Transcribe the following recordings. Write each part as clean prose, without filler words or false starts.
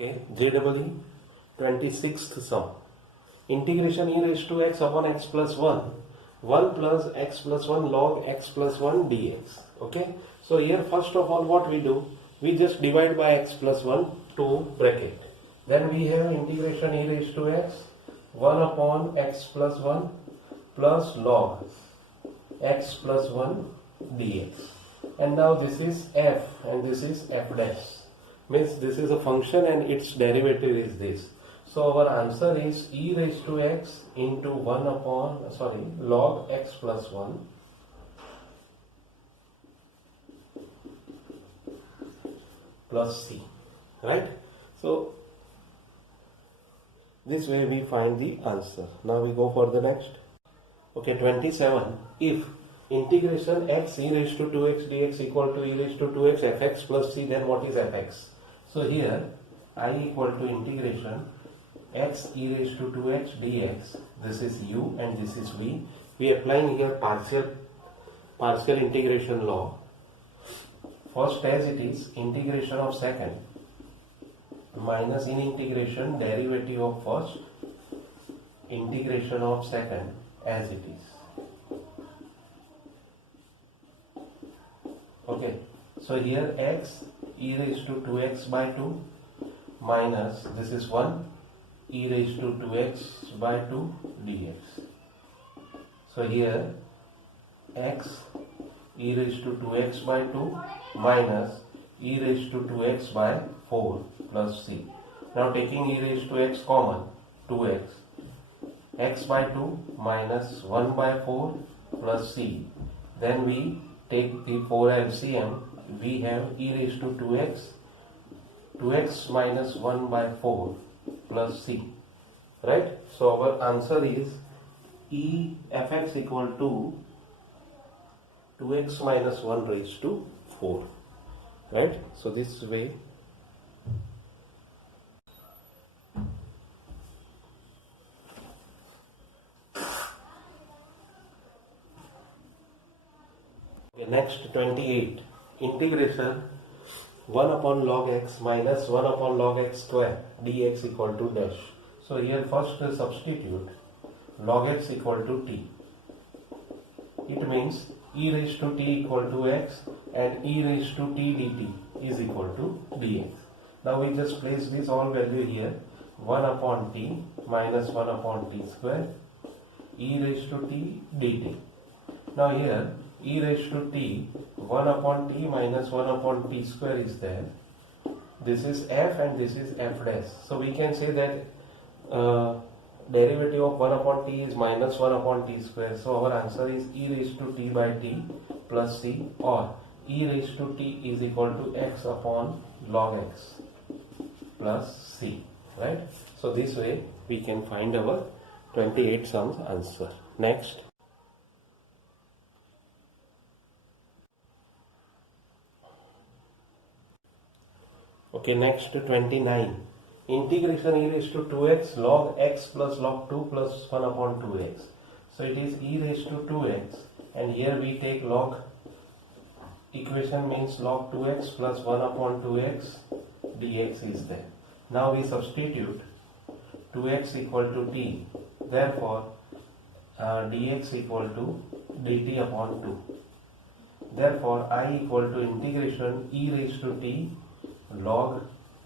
Okay, JEE 26th sum. Integration e raised to x upon x plus 1, 1 plus x plus 1 log x plus 1 dx. Okay, so here first of all what we do, we just divide by x plus 1 to bracket. Then we have integration e raised to x 1 upon x plus 1 plus log x plus 1 dx. And now this is f and this is f dash. Means this is a function and its derivative is this. So our answer is e raised to x into 1 upon log x plus 1 plus c, right? So this way we find the answer. Now we go for the next. Okay, 27. If integration x e raised to 2x dx equal to e raised to 2x fx plus c, then what is fx? So here I equal to integration x e raised to 2x dx, this is u and this is v. We applying here partial integration law. First, as it is, integration of second minus in integration derivative of first, integration of second as it is. Okay, so here x e raised to 2x by 2 minus this is 1 e raised to 2x by 2 dx. So here x e raised to 2x by 2 minus e raised to 2x by 4 plus c. Now taking e raised to x common, 2x, x by 2 minus 1 by 4 plus c. Then we take the 4 LCM, we have e raised to 2x minus 1 by 4 plus c, right? So our answer is e fx equal to 2x minus 1 raised to 4, right? So this way next 28. Integration 1 upon log x minus 1 upon log x square dx equal to dash. So here first substitute log x equal to t. It means e raised to t equal to x and e raised to t dt is equal to dx. Now we just place this all value here, 1 upon t minus 1 upon t square e raised to t dt. Now here e raised to t 1 upon t minus 1 upon t square is there. This is f and this is f dash. So we can say that derivative of 1 upon t is minus 1 upon t square. So our answer is e raised to t by t plus c, or e raised to t is equal to x upon log x plus c, right? So this way we can find our 28 sums answer. Next. Okay, next 29. Integration e raised to 2x log x plus log 2 plus 1 upon 2x. So it is e raised to 2x and here we take log equation means log 2x plus 1 upon 2x dx is there. Now we substitute 2x equal to t. Therefore dx equal to dt upon 2. Therefore I equal to integration e raised to t log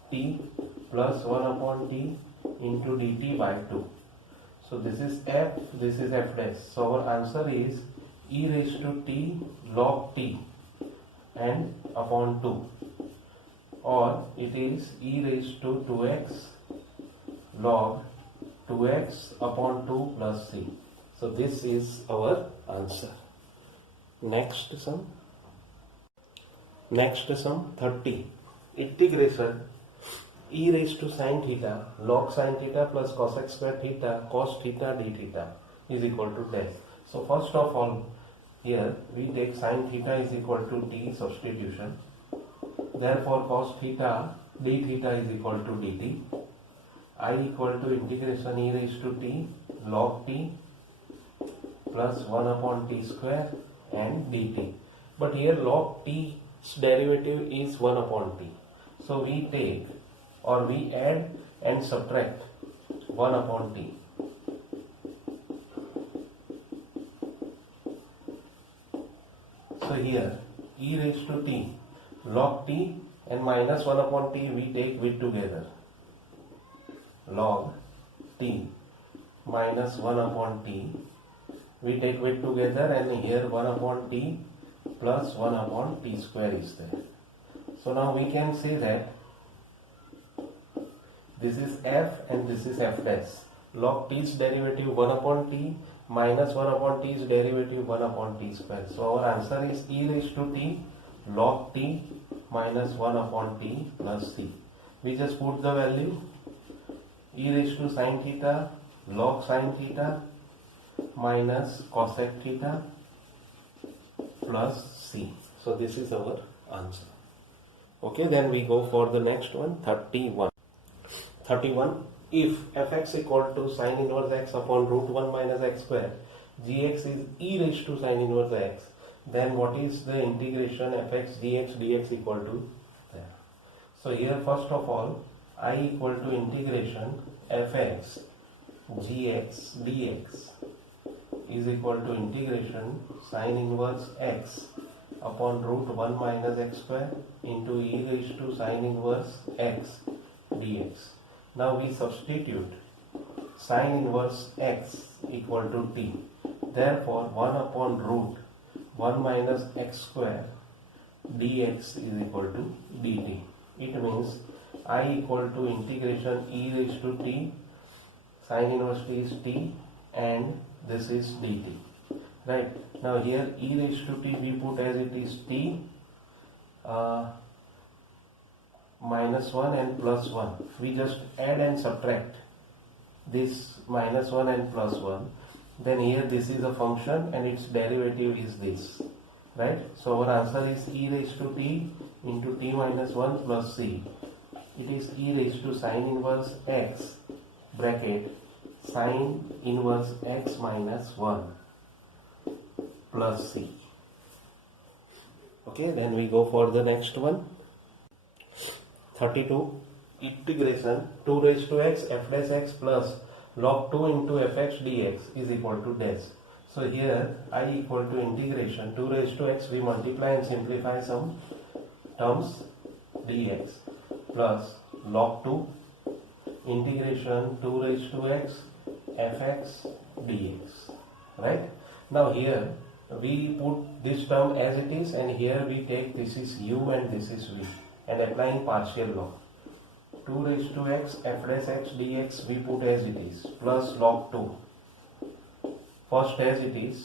t plus 1 upon t into dt by 2. So this is f, this is f dash. So our answer is e raised to t log t and upon 2, or it is e raised to 2x log 2x upon 2 plus c. So this is our answer. Next sum 30. Integration e raised to sin theta log sin theta plus cosec square theta cos theta d theta is equal to dash. So first of all here we take sin theta is equal to t substitution. Therefore cos theta d theta is equal to dt. I equal to integration e raised to t log t plus 1 upon t square and dt. But here log t derivative is 1 upon t. So we take or we add and subtract 1 upon t. So here e raised to t log t and minus 1 upon t we take with together. Log t minus 1 upon t we take with together, and here 1 upon t plus 1 upon t square is there. So now we can say that this is f and this is f dash. Log t's derivative 1 upon t minus 1 upon t's derivative 1 upon t square. So our answer is e raised to t log t minus 1 upon t plus c. We just put the value e raised to sin theta log sin theta minus cosec theta plus c. So this is our answer. Okay, then we go for the next one, 31. 31. If fx equal to sin inverse x upon root 1 minus x square, gx is e raised to sin inverse x, then what is the integration fx dx dx equal to there? So here first of all, I equal to integration fx gx dx is equal to integration sin inverse x upon root 1 minus x square into e raised to sin inverse x dx. Now we substitute sin inverse x equal to t. Therefore 1 upon root 1 minus x square dx is equal to dt. It means I equal to integration e raised to t, sin inverse t is t, and this is dt. Right. Now here e raised to t we put as it is t minus 1 and plus 1. We just add and subtract this minus 1 and plus 1. Then here this is a function and its derivative is this. Right. So our answer is e raised to t into t minus 1 plus c. It is e raised to sin inverse x bracket sin inverse x minus 1 plus c. Okay, then we go for the next one. 32. Integration 2 raised to x f dash x plus log 2 into fx dx is equal to dash. So here I equal to integration 2 raised to x, we multiply and simplify some terms dx plus log 2 integration 2 raised to x fx dx. Right. Now here we put this term as it is, and here we take this is u and this is v, and applying partial law. 2 raised to x f dash x dx we put as it is plus log 2. First as it is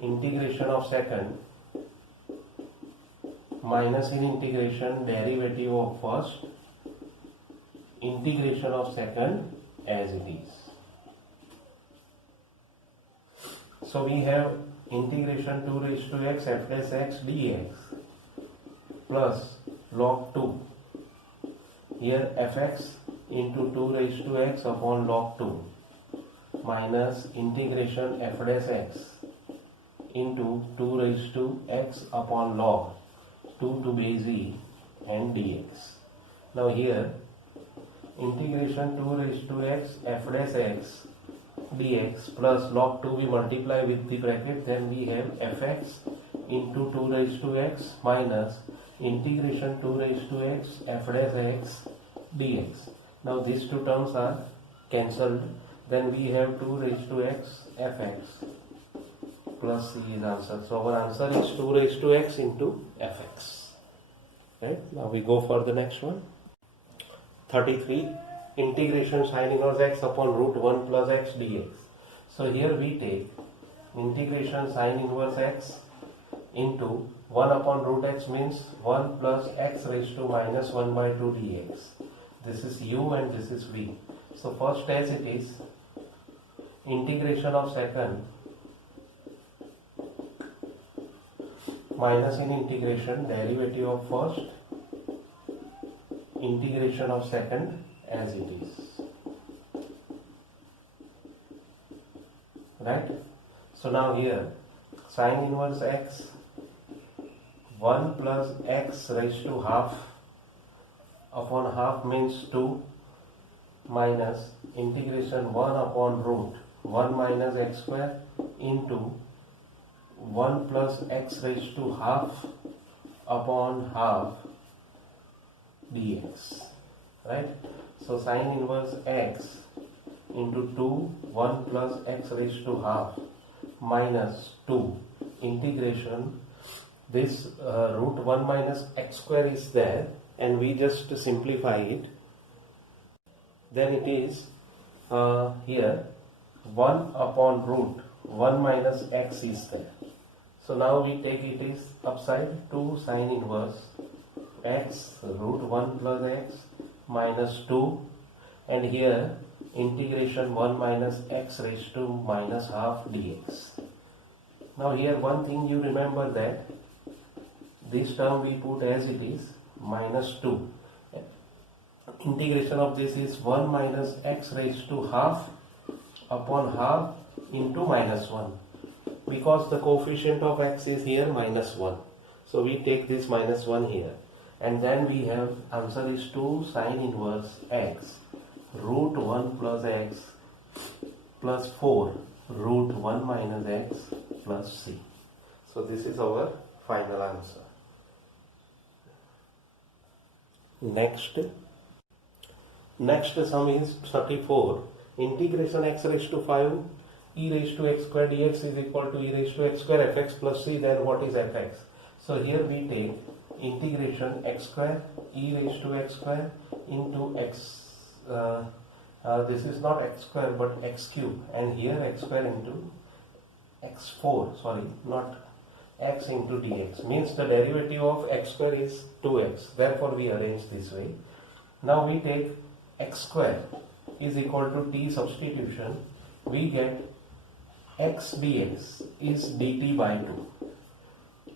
integration of second minus in integration derivative of first integration of second as it is. So we have integration 2 raised to x f dash x dx plus log 2. Here fx into 2 raised to x upon log 2 minus integration f dash x into 2 raised to x upon log 2 to base e and dx. Now here integration 2 raised to x f dash x dx plus log 2 we multiply with the bracket, then we have fx into 2 raised to x minus integration 2 raised to x f dash x dx. Now these two terms are cancelled, then we have 2 raised to x fx plus c is answer. So our answer is 2 raised to x into fx. Right. Now we go for the next one. 33. Integration sin inverse x upon root 1 plus x dx. So here we take integration sin inverse x into 1 upon root x means 1 plus x raised to minus 1 by 2 dx. This is u and this is v. So first as it is integration of second minus in integration derivative of first integration of second as it is. Right. So now here sin inverse x 1 plus x raised to half upon half means 2 minus integration 1 upon root 1 minus x square into 1 plus x raised to half upon half dx, right? So sin inverse x into 2 1 plus x raised to half minus 2 integration this root 1 minus x square is there and we just simplify it, then it is here 1 upon root 1 minus x is there. So now we take it is upside 2 sin inverse x root 1 plus x minus 2 and here integration 1 minus x raised to minus half dx. Now here one thing you remember that this term we put as it is minus 2. Integration of this is 1 minus x raised to half upon half into minus 1 because the coefficient of x is here minus 1. So we take this minus 1 here and then we have answer is 2 sin inverse x root 1 plus x plus 4 root 1 minus x plus c. So this is our final answer. Next sum is 34. Integration x raised to 5 e raised to x square dx is equal to e raised to x square fx plus c. Then what is fx? So here we take integration x square e raised to x square into x. This is not x square but x cube, and here x square into x4. Sorry, not x into dx means the derivative of x square is 2x. Therefore we arrange this way. Now we take x square is equal to t substitution. We get x dx is dt by 2.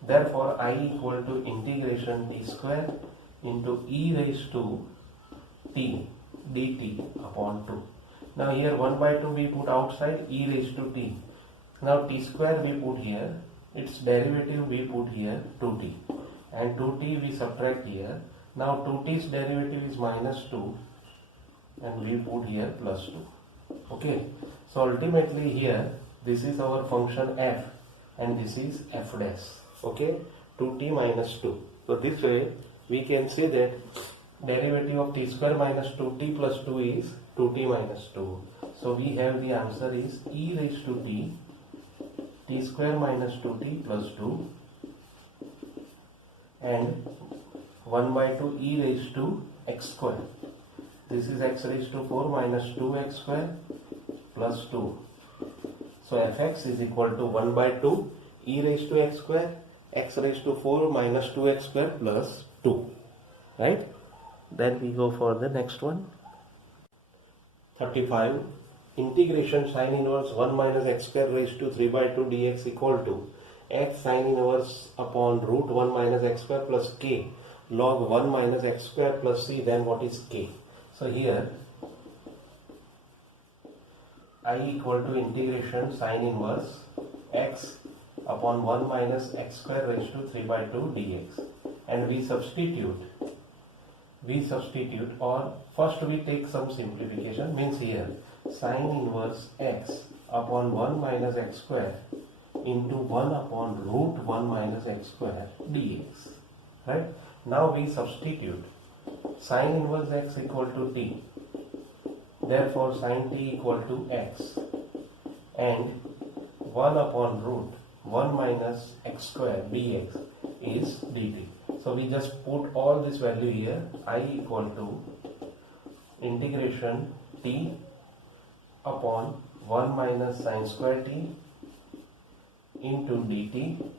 Therefore I equal to integration t square into e raised to t dt upon 2. Now here 1 by 2 we put outside, e raised to t. Now t square we put here, its derivative we put here 2t, and 2t we subtract here. Now 2t's derivative is minus 2 and we put here plus 2. Okay, so ultimately here this is our function f and this is f dash. Okay, 2t minus 2. So this way we can say that derivative of t square minus 2t plus 2 is 2t minus 2. So we have the answer is e raised to t square minus 2t plus 2 and 1 by 2 e raised to x square. This is x raised to 4 minus 2x square plus 2. So fx is equal to 1 by 2 e raised to x square x raised to 4 minus 2x square plus 2. Right? Then we go for the next one. 35. Integration sin inverse 1 minus x square raised to 3 by 2 dx equal to x sin inverse upon root 1 minus x square plus k log 1 minus x square plus c. Then what is k? So here I equal to integration sin inverse x upon 1 minus x square raised to 3 by 2 dx, and we substitute or first we take some simplification, means here sin inverse x upon 1 minus x square into 1 upon root 1 minus x square dx. Right? Now we substitute sin inverse x equal to t. Therefore sin t equal to x and 1 upon root 1 minus x square dx is dt. So we just put all this value here. I equal to integration t upon 1 minus sin square t into dt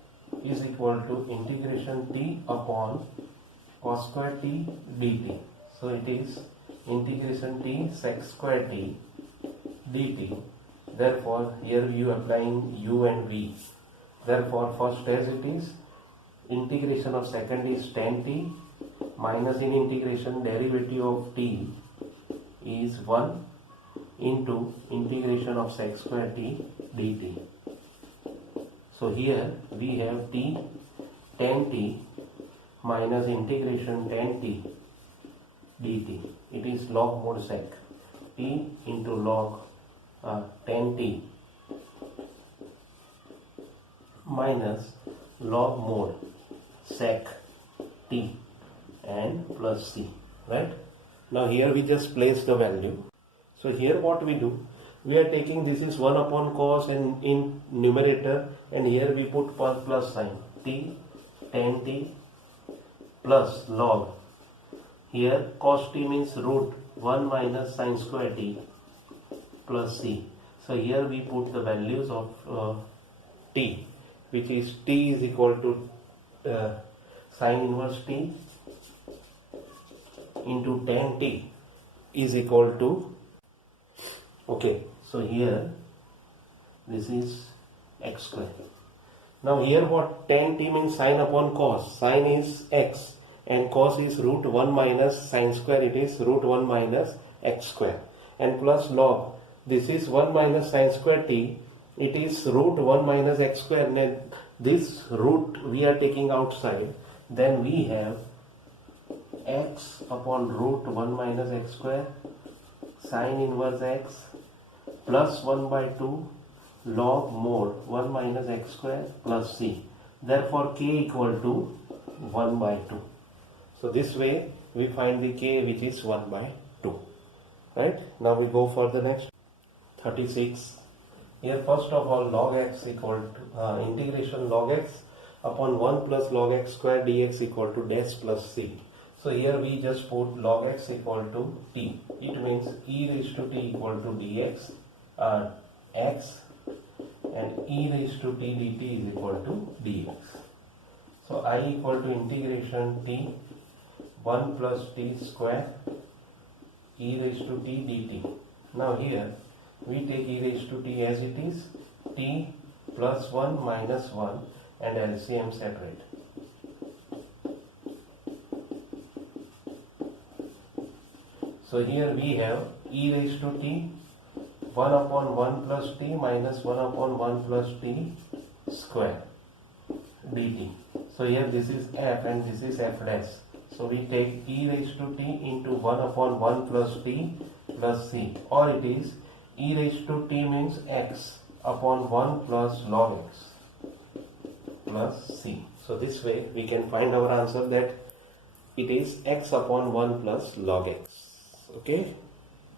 is equal to integration t upon cos square t dt. So it is integration t sec square t dt. Therefore here you applying u and v. Therefore first as it is, integration of second is tan t minus in integration derivative of t is 1 into integration of sec square t dt. So here we have t tan t minus integration tan t dt. It is log mod sec t into log tan t minus log mod sec t and plus c, right? Now here we just place the value. So here what we do, we are taking this is 1 upon cos and in numerator, and here we put plus sign t tan t plus log, here cos t means root 1 minus sin square t plus c. So here we put the values of t, which is t is equal to sin inverse t into tan t is equal to, okay, so here this is x square. Now here what tan t means sin upon cos, sin is x and cos is root 1 minus sin square, it is root 1 minus x square, and plus log, this is 1 minus sin square t, it is root 1 minus x square, and this root we are taking outside, then we have x upon root 1 minus x square sin inverse x plus 1 by 2 log mod 1 minus x square plus c. Therefore k equal to 1 by 2. So this way we find the k, which is 1 by 2. Right? Now we go for the next 36. Here first of all log x equal to integration log x upon 1 plus log x square dx equal to dash plus c. So here we just put log x equal to t. It means e raised to t equal to dx x, and e raised to t dt is equal to dx. So I equal to integration t 1 plus t square e raised to t dt. Now here we take e raised to t as it is, t plus 1 minus 1, and LCM separate. So here we have e raised to t 1 upon 1 plus t minus 1 upon 1 plus t square dt. So here this is f and this is f dash. So we take e raised to t into 1 upon 1 plus t plus c, or it is e raised to t means x upon 1 plus log x plus c. So this way we can find our answer, that it is x upon 1 plus log x. Okay.